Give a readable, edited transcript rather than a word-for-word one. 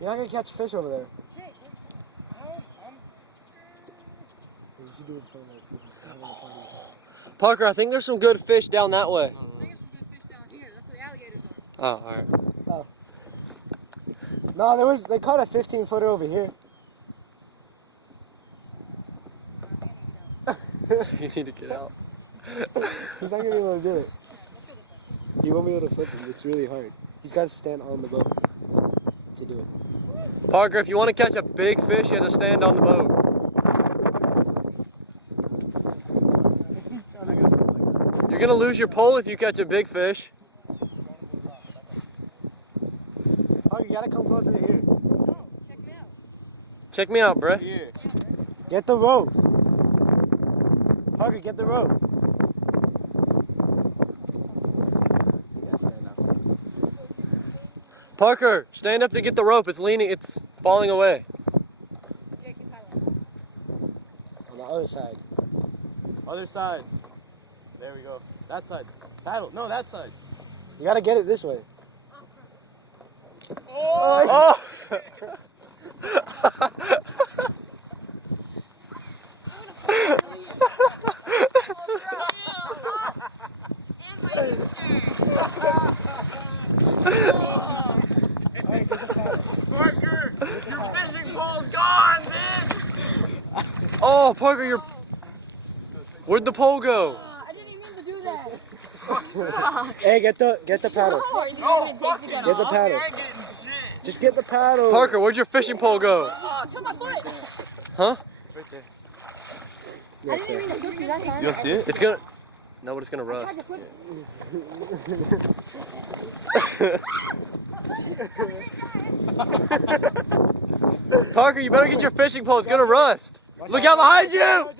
You're not gonna catch fish over there. You should do it in front of other people. Parker, I think there's some good fish down that way. I think there's some good fish down here. That's where the alligators are. Oh, alright. Oh. No, they caught a 15-footer over here. You need to get out. He's not gonna be able to do it. He won't be able to flip it. It's really hard. He's got to stand on the boat to do it. Parker, if you want to catch a big fish, you have to stand on the boat. You're gonna lose your pole if you catch a big fish. Oh, you gotta come closer to here. Oh, check me out. Check me out, bruh. Here. Get the rope. Parker, get the rope. You gotta stand up. Parker, stand up to get the rope. It's leaning. It's falling away. Jake, you paddle. On the other side. Other side. There we go. That side. Paddle. No, that side. You gotta get it this way. Oh! Parker, your fishing pole's gone, man! Oh, Parker, where'd the pole go? I didn't even mean to do that. Hey, get the paddle. Oh, fuck it. Get the paddle. I ain't getting shit. Just get the paddle. Parker, where'd your fishing pole go? Oh, kill my foot. Huh? Right there. I didn't even mean to flip you that time. You don't see it? It's gonna. No, but it's gonna I tried rust. to flip. Parker, you better get your fishing pole. It's gonna rust. Look out behind you!